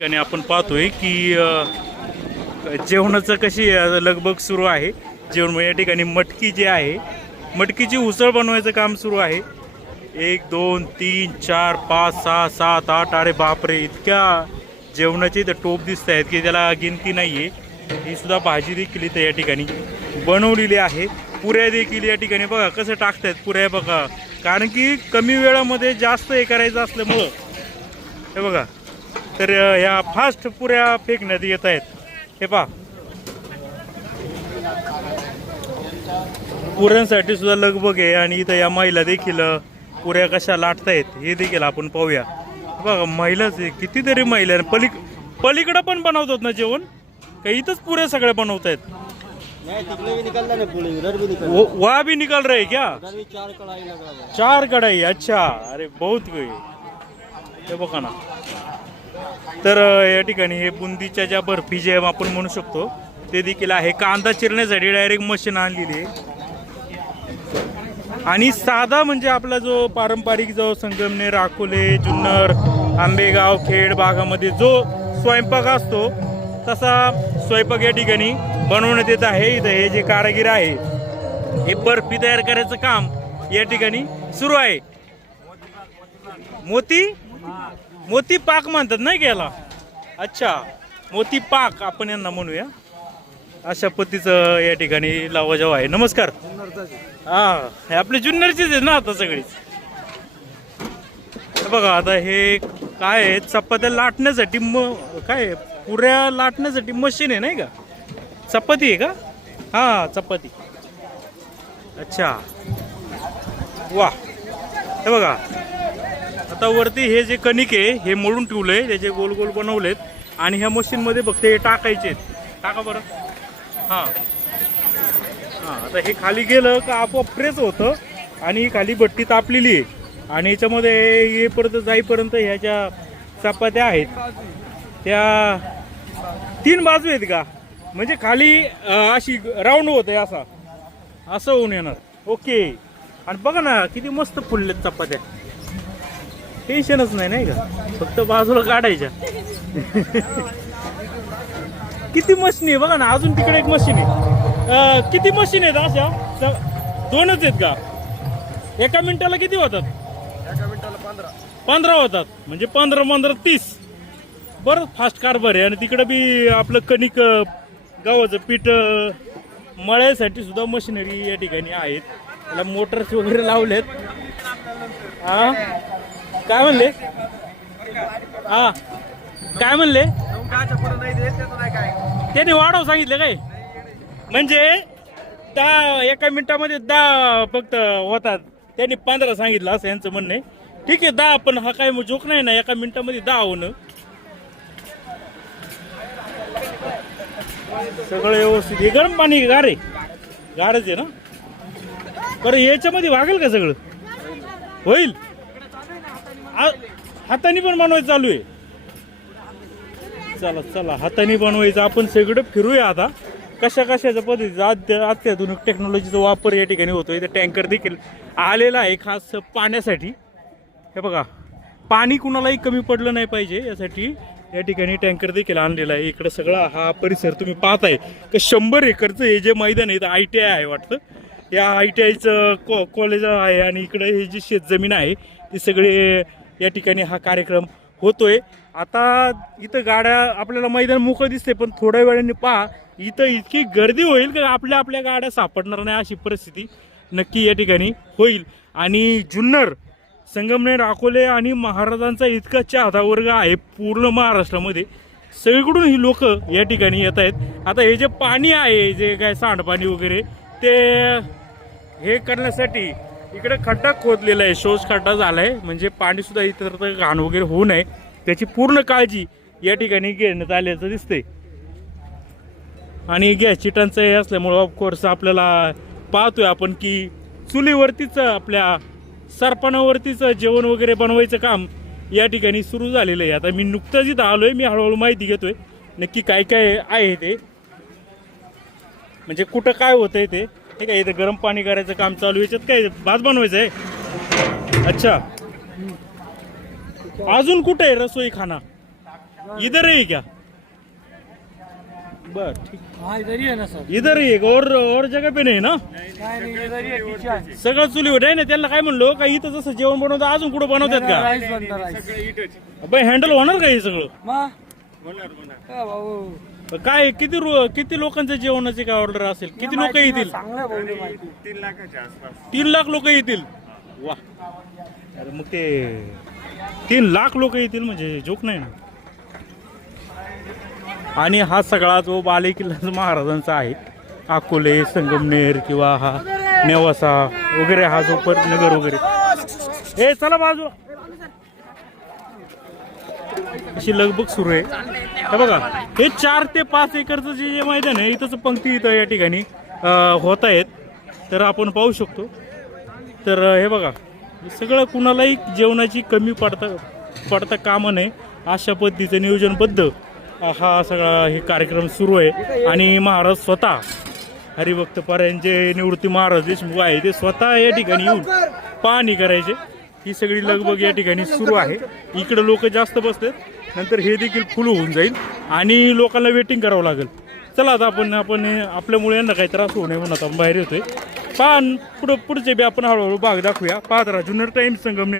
आणि आपण पाहतोय की जेवणाचं कशी लगबग सुरू आहे. जेवण या ठिकाणी मटकी जी आहे, मटकीची उसळ बनवायचं काम सुरू आहे. 1 2 3 4 5 6 7 8 अरे बापरे, इतक्या जेवणाची तर टोप दिसत आहेत की त्याला गिनती नाहीये. ही सुद्धा भाजी देखील इथं या ठिकाणी बनवलेली आहे. पुऱ्या देखील या ठिकाणी बघा कसं टाकतायत पुऱ्या बघा, कारण की कमी वेळामध्ये जास्त हे करायचं असल्यामुळं हे बघा. तर ह्या फास्ट पुऱ्या फेकण्यात येत आहेत. हे पहा, पुऱ्यांसाठी सुद्धा लगबग आहे. आणि इथं या महिला देखील पुऱ्या कशा लाटतायत हे देखील आपण पाहूया. बघा महिलाच कितीतरी महिला पलीकडं पण बनवतात ना जेवण, का इथंच पुऱ्या सगळ्या बनवत आहेत. वहाँ भी निकल रहे क्या? 4 कढ़ाई. अच्छा, अरे बहुत गई. हे बघा ना. तर या ठिकाणी हे बुंदीच्या ज्या बर्फी जे आपण म्हणू शकतो ते देखील आहे. कांदा चिरण्यासाठी डायरेक्ट मशीन आणलेली आहे. आणि साधा म्हणजे आपला जो पारंपरिक जो संगमनेर, अकोले, जुन्नर, आंबेगाव, खेड भागामध्ये जो स्वयंपाक असतो तसा स्वयंपाक या ठिकाणी बनवण्यात येत आहे. इथं हे जे कारागीर आहे हे बर्फी तयार करायचं काम या ठिकाणी सुरू आहे. मोती पाक म्हणतात नाही गेला. अच्छा, मोती पाक आपण यांना म्हणूया. अशा पद्धतीचं या ठिकाणी लावाजाव आहे. नमस्कार. हा, हे आपले जुन्नरचेच आहे ना आता सगळीच. बघा आता हे काय आहे, चपात्या लाटण्यासाठी काय पुऱ्या लाटण्यासाठी मशीन आहे नाही का? चपाती आहे का? हा, चपाती. अच्छा, वा. हे बघा आता वरती हे जे कणिक आहे हे मळून ठेवलंय, त्याचे गोल गोल बनवलेत आणि ह्या मशीन मध्ये बघते हे टाकायचे. टाका बरं. हा हा, आता हे खाली गेलं का आपोआप प्रेस होतं आणि खाली भट्टी तापलेली आहे आणि याच्यामध्ये येईपर्यंत जाईपर्यंत ह्या ज्या चपात्या आहेत त्या 3 बाजू आहेत का, म्हणजे खाली अशी राऊंड होते असं होऊन येणार. ओके. आणि बघा ना किती मस्त फुललेत चपात्या, टेन्शनच नाही का, फक्त बाजूला काढायच्या. किती मशीन आहे बघा ना. अजून तिकडे एक मशीन आहे. किती मशीन आहेत अशा? 2च आहेत का? एका मिनिटाला किती होतात? एका मिनिटाला 15 होतात, म्हणजे 15 30. बरं फास्ट कारभार आहे. आणि तिकडे बी आपलं कणिक गव्हाचं पीठ मळायसाठी सुद्धा मशिनरी या ठिकाणी आहेत. त्याला मोटर्स वगैरे लावलेत. हा, काय म्हणले? हा, काय म्हणले? त्याने वाढव सांगितलं काय? म्हणजे 10 एका मिनिटामध्ये 10 फक्त होतात, त्यांनी 15 सांगितलं असं यांचं म्हणणं आहे. ठीक आहे 10, पण हा काय जोक नाही ना एका मिनिटामध्ये 10 होणं. सगळं व्यवस्थित. हे गरम पाणी गारे गारच आहे ना. बरं याच्यामध्ये वागेल का सगळं? होईल. हाताने पण बनवायचं चालू आहे. चला चला, हाताने बनवायचं. आपण सगळं फिरूया आता. कशाच्या पद्धतीचा अत्याधुनिक टेक्नॉलॉजीचा वापर या ठिकाणी होतो. इथे टँकर देखील आलेला आहे खास पाण्यासाठी. हे बघा, पाणी कुणालाही कमी पडलं नाही पाहिजे यासाठी या ठिकाणी टँकर देखील आणलेला आहे. इकडे सगळा हा परिसर तुम्ही पाहताय की 100 एकरचं हे जे मैदान आहे ITI आहे वाटतं. या ITIचं कॉलेज आहे आणि इकडे हे जी शेतजमीन आहे ती सगळे या ठिकाणी हा कार्यक्रम होतोय. आता इथं गाड्या आपल्याला मैदान मोकळं दिसते, पण थोड्या वेळाने पहा इथं इतकी गर्दी होईल की आपल्या गाड्या सापडणार नाही अशी परिस्थिती नक्की या ठिकाणी होईल. आणि जुन्नर, संगमनेर, अकोले आणि महाराजांचा इतका चाहता वर्ग आहे पूर्ण महाराष्ट्रामध्ये. सगळीकडून ही लोक या ठिकाणी येत आहेत. आता हे जे पाणी आहे, जे काय सांडपाणी वगैरे, ते हे करण्यासाठी इकडे खड्डा खोदलेला आहे. शोष खड्डा झाला आहे, म्हणजे पाणी सुद्धा इतर घाण वगैरे होऊ नये त्याची पूर्ण काळजी या ठिकाणी घेण्यात आल्याचं दिसतंय. आणि गॅसची टंचाई असल्यामुळं ऑफकोर्स आपल्याला पाहतोय आपण की चुलीवरतीच आपल्या सरपणावरतीच जेवण वगैरे बनवायचं काम या ठिकाणी सुरू झालेलं आहे. आता मी नुकतंच इथं आलोय, मी हळूहळू माहिती घेतोय नक्की काय काय आहे ते, म्हणजे कुठं काय होतंय ते. ठीक आहे, इथं गरम पाणी करायचं काम चालू. याच्यात काय भात बनवायचं आहे? अच्छा, अजून कुठे आहे रसोई खाना? इधर ही है क्या? बस ठीक, हाँ इधर ही है ना सर. इधर ही है, और जगह पे नाही ना? नाही इधर ही आहे किचन. सगळं चुलीवर आहे ना. त्यांना काय म्हणलो का इथं जसं जेवण बनवतं अजून कुठं बनवतात का? राईस बनतं राईस. बाई हँडल होणार का हे सगळं? मग काय भाऊ काय किती लोकांचं जेवणाची काय ऑर्डर असेल? किती लोक येतील? चांगलं बोलले माहिती. 3 लाख लोक येतील. वा, अरे मग ते 3 लाख लोक येतील म्हणजे जोक नाही ना. आणि हा सगळा जो बाले किल्ला महाराजांचा आहे, अकोले, संगमनेर किंवा हा नेवासा वगैरे, हा जो नगर वगैरे, हे चला बाजू, अशी लगबग सुरू आहे. हे बघा, हे 4 ते 5 एकरचं जे मैदान आहे, इथंच पंक्ती इथं या ठिकाणी होत आहेत. तर आपण पाहू शकतो. तर हे बघा, हे सगळं कुणालाही जेवणाची कमी पडता कामा नये अशा पद्धतीचं नियोजनबद्ध हा सगळा हे कार्यक्रम सुरू आहे. आणि महाराज स्वतः हरिभक्त पारायणचे निवृत्ती महाराज देशमुख आहे, ते स्वतः या ठिकाणी येऊन पाहणी करायचे. ही सगळी लगबग या ठिकाणी सुरू आहे. इकडे लोक जास्त बसतात, नंतर हे देखील फुल होऊन जाईल आणि लोकांना वेटिंग करावं लागेल. चला आता आपण आपल्यामुळे यांना काही त्रास होऊ नये म्हणून आता बाहेर येतोय. पुढचे बी आपण हळूहळू भाग दाखवूया. पाहत राहा जुन्नर टाइम्स संगमनेर.